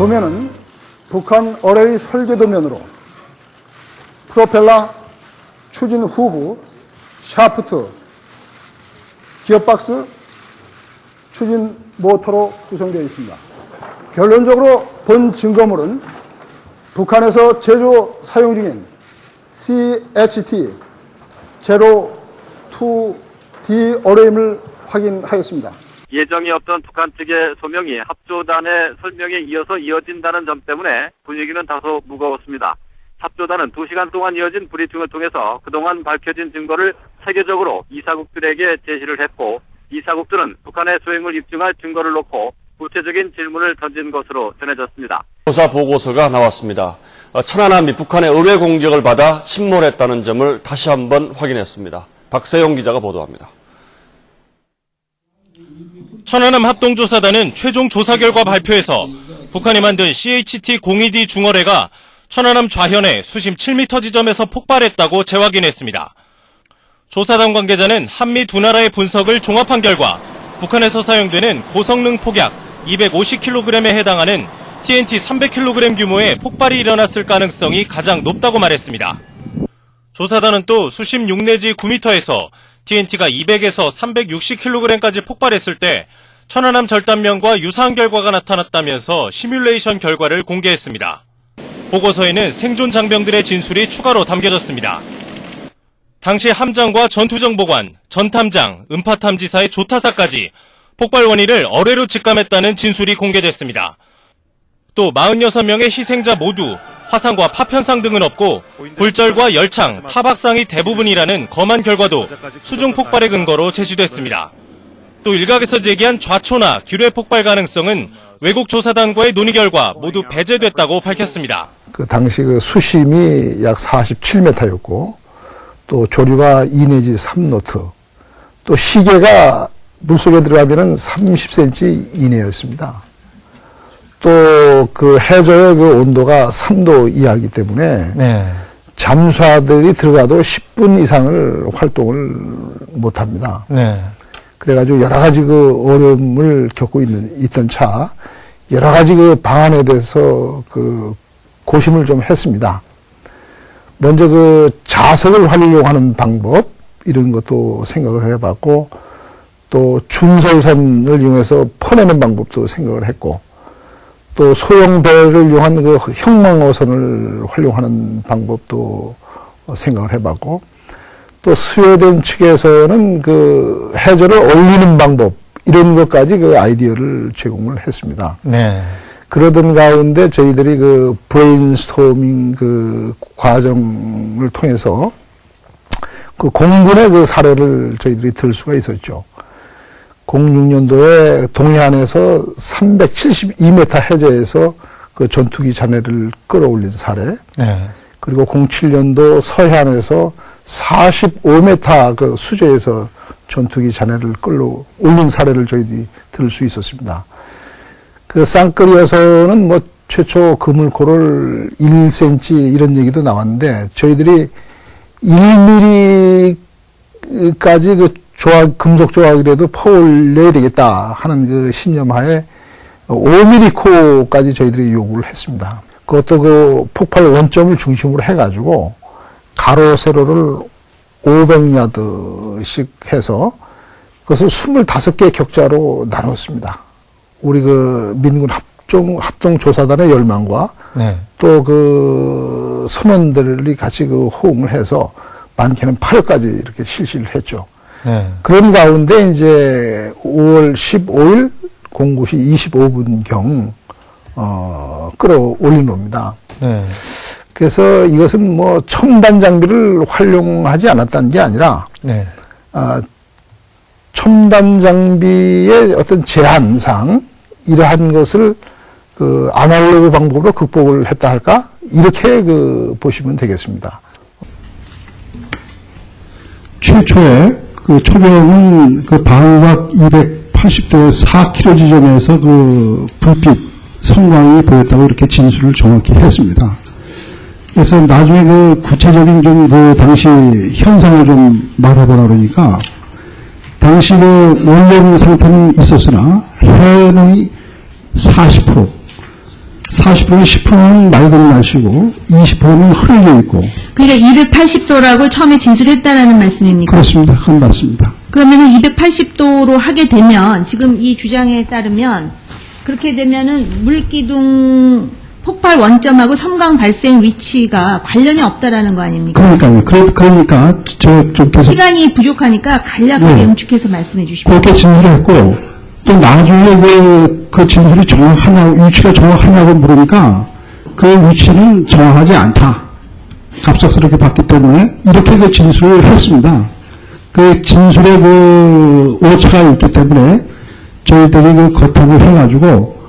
도면은 북한 어뢰의 설계 도면으로 프로펠러, 추진 후부, 샤프트, 기어박스, 추진 모터로 구성되어 있습니다. 결론적으로 본 증거물은 북한에서 제조 사용 중인 CHT-02D 어뢰임을 확인하였습니다. 예정이 없던 북한 측의 소명이 합조단의 설명에 이어서 이어진다는 점 때문에 분위기는 다소 무거웠습니다. 합조단은 2시간 동안 이어진 브리핑을 통해서 그동안 밝혀진 증거를 세계적으로 이사국들에게 제시를 했고, 이사국들은 북한의 소행을 입증할 증거를 놓고 구체적인 질문을 던진 것으로 전해졌습니다. 조사 보고서가 나왔습니다. 천안함이 북한의 의뢰 공격을 받아 침몰했다는 점을 다시 한번 확인했습니다. 박세용 기자가 보도합니다. 천안함 합동조사단은 최종 조사 결과 발표에서 북한이 만든 CHT-02D 중어뢰가 천안함 좌현의 수심 7m 지점에서 폭발했다고 재확인했습니다. 조사단 관계자는 한미 두 나라의 분석을 종합한 결과 북한에서 사용되는 고성능 폭약 250kg에 해당하는 TNT 300kg 규모의 폭발이 일어났을 가능성이 가장 높다고 말했습니다. 조사단은 또 수심 6 내지 9m에서 TNT가 200에서 360kg까지 폭발했을 때 천안함 절단면과 유사한 결과가 나타났다면서 시뮬레이션 결과를 공개했습니다. 보고서에는 생존 장병들의 진술이 추가로 담겨졌습니다. 당시 함장과 전투정보관, 전탐장, 음파탐지사의 조타사까지 폭발 원인을 어뢰로 직감했다는 진술이 공개됐습니다. 또 46명의 희생자 모두 화상과 파편상 등은 없고 골절과 열창, 타박상이 대부분이라는 검안 결과도 수중 폭발의 근거로 제시됐습니다. 또 일각에서 제기한 좌초나 기뢰 폭발 가능성은 외국 조사단과의 논의 결과 모두 배제됐다고 밝혔습니다. 그 당시 그 수심이 약 47m였고 또 조류가 2 내지 3노트, 또 시계가 물속에 들어가면은 30cm 이내였습니다. 또 그 해저의 그 온도가 3도 이하이기 때문에 잠수하들이 들어가도 10분 이상을 활동을 못 합니다. 그래가지고 여러 가지 그 어려움을 겪고 있던 차, 여러 가지 그 방안에 대해서 그 고심을 좀 했습니다. 먼저 그 자석을 활용하는 방법, 이런 것도 생각을 해봤고, 또 중설선을 이용해서 퍼내는 방법도 생각을 했고, 또 소형 배를 이용한 그 형망어선을 활용하는 방법도 생각을 해봤고, 또 스웨덴 측에서는 그 해저를 올리는 방법, 이런 것까지 그 아이디어를 제공을 했습니다. 그러던 가운데 저희들이 그 브레인스토밍 그 과정을 통해서 그 공군의 그 사례를 저희들이 들을 수가 있었죠. 06년도에 동해안에서 372m 해저에서 그 전투기 잔해를 끌어올린 사례, 그리고 07년도 서해안에서 45m 그 수조에서 전투기 잔해를 끌어올린 사례를 저희들이 들을 수 있었습니다. 그 쌍끌이에서는 뭐 최초 그물코를 1cm 이런 얘기도 나왔는데, 저희들이 1mm까지 그 금속 조각이라도 퍼올려야 되겠다 하는 그 신념하에 5mm 코까지 저희들이 요구를 했습니다. 그것도 그 폭발 원점을 중심으로 해가지고 가로 세로를 500야드씩 해서 그것을 25개 격자로 나눴습니다. 우리 그 민군 합동조사단의 열망과 또 그 선원들이 같이 그 호응을 해서 많게는 8월까지 이렇게 실시를 했죠. 그런 가운데 이제 5월 15일 09시 25분경 끌어올린 겁니다. 그래서 이것은 뭐 첨단 장비를 활용하지 않았다는 게 아니라 첨단 장비의 어떤 제한상 이러한 것을 그 아날로그 방법으로 극복을 했다 할까, 이렇게 그 보시면 되겠습니다. 최초에 그 초경은 그 방각 280도 4km 지점에서 그 불빛 성광이 보였다고 이렇게 진술을 정확히 했습니다. 그래서 나중에 그 구체적인 좀 그 당시 현상을 좀 말해보라 그러니까, 당시 그 원령 상태는 있었으나 해의 40%, 40%는 10%는 맑은 날씨고 20%는 흐려져 있고. 그러니까 280도라고 처음에 진술했다라는 말씀입니까? 그렇습니다. 그건 맞습니다. 그러면은 280도로 하게 되면 지금 이 주장에 따르면 그렇게 되면은 물기둥 폭발 원점하고 섬광 발생 위치가 관련이 없다라는 거 아닙니까? 그러니까요. 그러니까 좀 계속 시간이 부족하니까 간략하게 네. 응축해서 말씀해 주십시오. 그렇게 진술을 했고 또 나중에 그 진술이 정확하냐고 위치가 정확하냐고 물으니까 그 위치는 정확하지 않다. 갑작스럽게 봤기 때문에 이렇게 그 진술을 했습니다. 그 진술에 그 오차가 있기 때문에 저희들이 그 거듭을 해가지고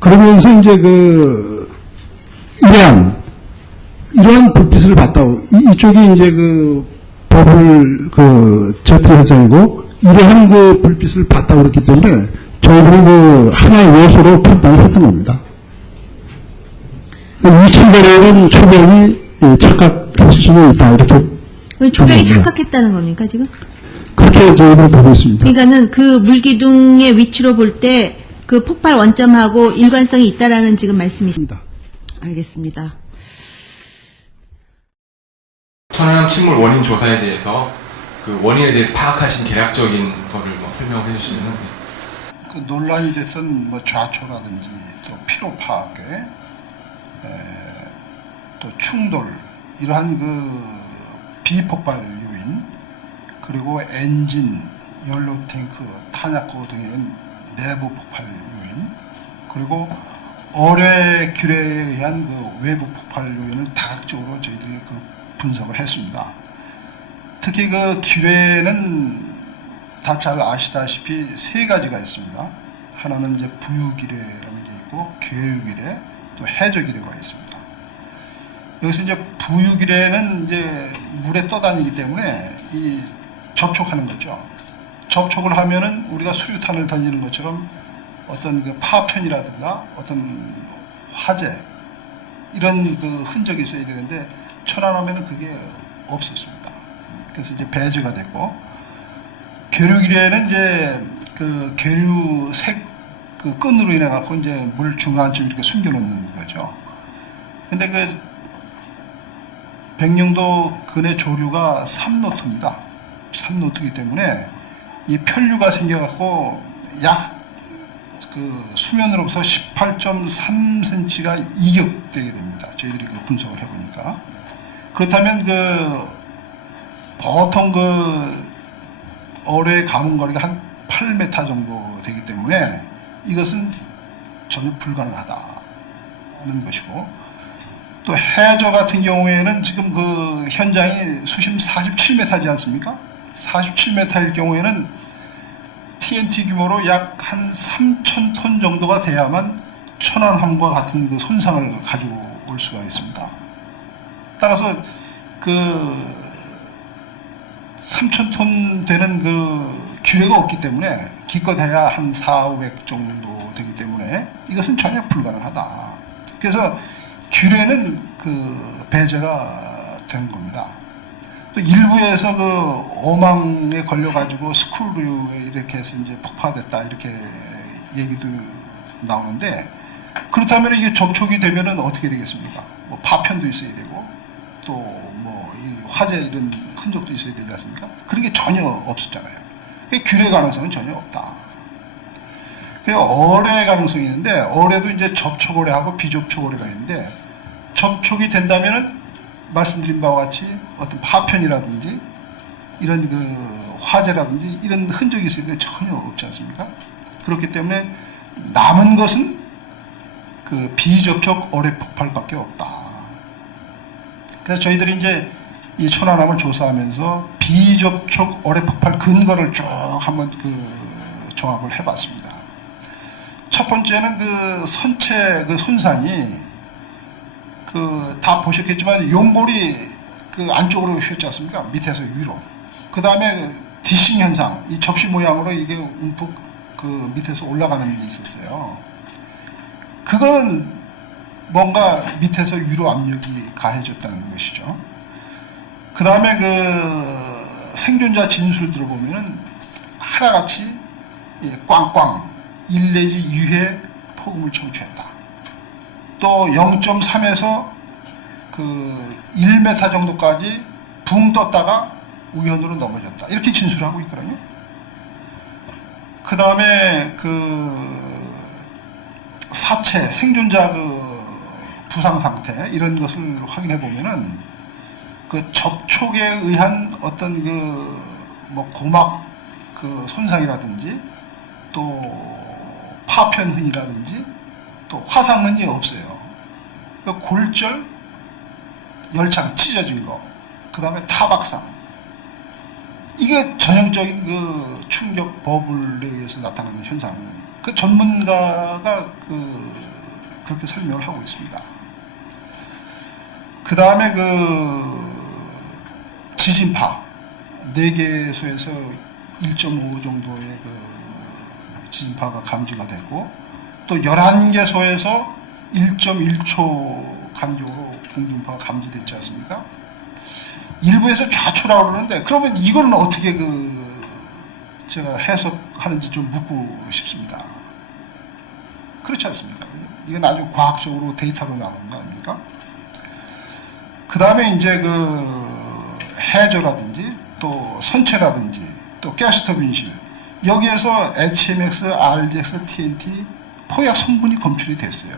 그러면서 이제 이러한 불빛을 봤다고 이쪽이 이제 버블 제트 현상이고 이러한 불빛을 봤다고 그랬기 때문에 저희들이 하나의 요소로 판단을 했던 겁니다. 위치거래는 초병이 착각했을 수도 있다 이렇게 초병이 착각했다는 겁니까 지금? 그렇게 저희들이 보고 있습니다. 그러니까는 그 물기둥의 위치로 볼 때 그 폭발 원점하고 일관성이 있다라는 지금 말씀이십니다. 알겠습니다. 천안함 침몰 원인 조사에 대해서 그 원인에 대해서 파악하신 대략적인 거를 설명해 주시면. 그 논란이 됐던 좌초라든지 또 피로 파괴, 또 충돌 이러한 비폭발 요인 그리고 엔진, 연료 탱크, 탄약고 등의 내부 폭발 요인 그리고 어뢰 귤에 의한 외부 폭발 요인을 다각적으로 저희들이 분석을 했습니다. 특히 귤에는 다 잘 아시다시피 세 가지가 있습니다. 하나는 이제 부유기뢰라는 게 있고 계류기뢰 또 해저기뢰가 있습니다. 여기서 이제 부유기뢰는 이제 물에 떠다니기 때문에 이 접촉하는 거죠. 접촉을 하면은 우리가 수류탄을 던지는 것처럼 어떤 파편이라든가 어떤 화재 이런 흔적이 있어야 되는데 천안함에는 그게 없었습니다. 그래서 이제 배제가 됐고 계류기뢰는 이제 계류색 끈으로 인해 갖고 이제 물 중간쯤 이렇게 숨겨놓는 거죠. 근데 백령도 근의 조류가 3노트입니다. 3노트이기 때문에 이 편류가 생겨갖고 약 수면으로부터 18.3cm가 이격되게 됩니다. 저희들이 분석을 해보니까. 그렇다면 보통 어뢰 감은거리가 한 8m 정도 되기 때문에 이것은 전혀 불가능하다는 것이고 또 해저 같은 경우에는 지금 현장이 수심 47m지 않습니까? 47m일 경우에는 TNT 규모로 약 한 3,000톤 정도가 돼야만 천안함과 같은 손상을 가지고 올 수가 있습니다. 따라서 3,000톤 되는 기뢰가 없기 때문에 기껏해야 한 400, 500 정도 되기 때문에 이것은 전혀 불가능하다. 그래서 규뢰는 배제가 된 겁니다. 또 일부에서 어망에 걸려가지고 스크류에 이렇게 해서 이제 폭파됐다 이렇게 얘기도 나오는데 그렇다면 이게 접촉이 되면은 어떻게 되겠습니까? 파편도 있어야 되고 또 이 화재 이런 흔적도 있어야 되지 않습니까? 그런 게 전혀 없었잖아요. 규뢰 가능성은 전혀 없다. 어뢰 가능성이 있는데 어뢰도 이제 접촉 어뢰하고 비접촉 어뢰가 있는데 접촉이 된다면은 말씀드린 바와 같이 어떤 파편이라든지 이런 화재라든지 이런 흔적이 있을 때 전혀 없지 않습니까? 그렇기 때문에 남은 것은 비접촉 어뢰 폭발밖에 없다. 그래서 저희들이 이제 이 천안함을 조사하면서 비접촉 어뢰 폭발 근거를 쭉 한번 종합을 해봤습니다. 첫 번째는 선체 손상이 다 보셨겠지만 용골이 안쪽으로 휘었지 않습니까? 밑에서 위로. 그 다음에 디싱 현상, 이 접시 모양으로 이게 움푹 밑에서 올라가는 게 있었어요. 그거는 뭔가 밑에서 위로 압력이 가해졌다는 것이죠. 그 다음에 생존자 진술 들어보면은 하나같이 꽝꽝 1 내지 2회 폭음을 청취했다. 또 0.3에서 그 1m 정도까지 붕 떴다가 우연으로 넘어졌다. 이렇게 진술하고 있거든요. 그 다음에 그 사체, 생존자 그 부상 상태 이런 것을 확인해 보면은 그 접촉에 의한 어떤 그 뭐 고막 그 손상이라든지 또 파편흔이라든지 또 화상흔이 없어요. 그 골절, 열창 찢어진 거, 그 다음에 타박상. 이게 전형적인 그 충격 버블에 의해서 나타나는 현상. 그 전문가가 그렇게 설명을 하고 있습니다. 그 다음에 그 지진파 4개소에서 1.5 정도의 그 지진파가 감지가 되고 또 11개소에서 1.1초 간격으로 공중파가 감지됐지 않습니까? 일부에서 좌초라고 그러는데 그러면 이거는 어떻게 제가 해석하는지 좀 묻고 싶습니다. 그렇지 않습니까? 이건 아주 과학적으로 데이터로 나오는 거 아닙니까? 그 다음에 이제 그 해저라든지 또 선체라든지 또 가스터빈실 여기에서 HMX, RDX, TNT 포약 성분이 검출이 됐어요.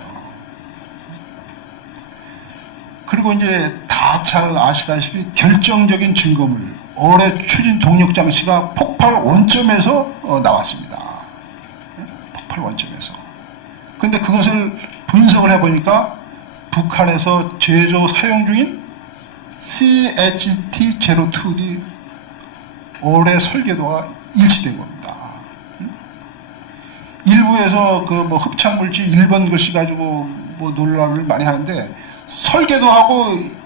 그리고 이제 다 잘 아시다시피 결정적인 증거물 어뢰 추진 동력 장치가 폭발 원점에서 나왔습니다. 폭발 원점에서. 그런데 그것을 분석을 해보니까 북한에서 제조 사용 중인 CHT-02D 어뢰 설계도가 일치된 겁니다. 일부에서 그 뭐 흡착물질 1번 글씨 가지고 뭐 논란을 많이 하는데 설계도하고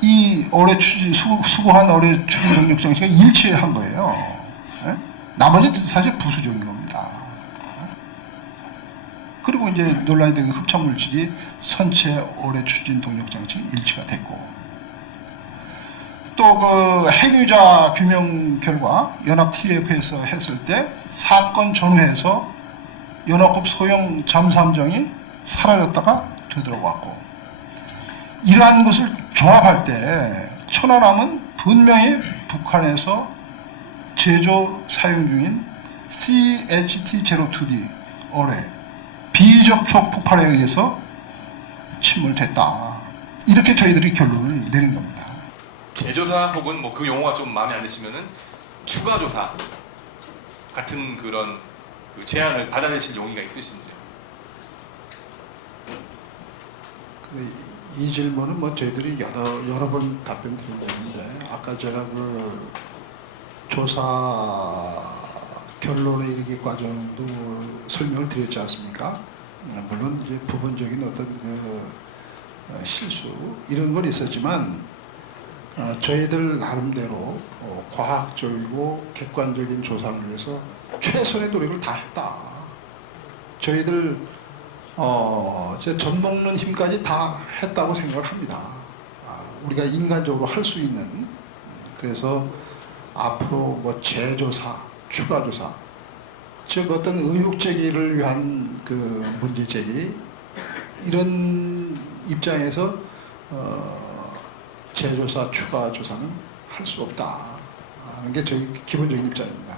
이 어뢰 추진 수거한 어뢰 추진 동력 장치가 일치한 거예요. 예? 나머지는 사실 부수적인 겁니다. 그리고 이제 논란이 된 흡착물질이 선체 어뢰 추진 동력 장치 일치가 됐고 또 그 핵유자 규명 결과 연합 TF에서 했을 때 사건 전후에서 연합급 소형 잠수함정이 사라졌다가 되돌아왔고 이러한 것을 종합할 때 천안함은 분명히 북한에서 제조 사용 중인 CHT-02D 어뢰 비접촉 폭발에 의해서 침몰됐다. 이렇게 저희들이 결론을 내린 겁니다. 재조사 혹은 뭐 그 용어가 좀 마음에 안 드시면은 추가 조사 같은 그런 그 제안을 받아내실 용의가 있으신지요? 이 질문은 뭐 저희들이 여러 번 답변 드린 건데 아까 제가 그 조사 결론에 이르기 과정도 설명을 드렸지 않습니까? 물론 이제 부분적인 어떤 그 실수 이런 건 있었지만 저희들 나름대로 과학적이고 객관적인 조사를 위해서 최선의 노력을 다 했다. 저희들 제 젖 먹는 힘까지 다 했다고 생각을 합니다. 우리가 인간적으로 할 수 있는 그래서 앞으로 뭐 재조사, 추가 조사, 즉 어떤 의혹 제기를 위한 그 문제 제기 이런 입장에서 재조사, 추가 조사는 할 수 없다 하는 게 저희 기본적인 입장입니다.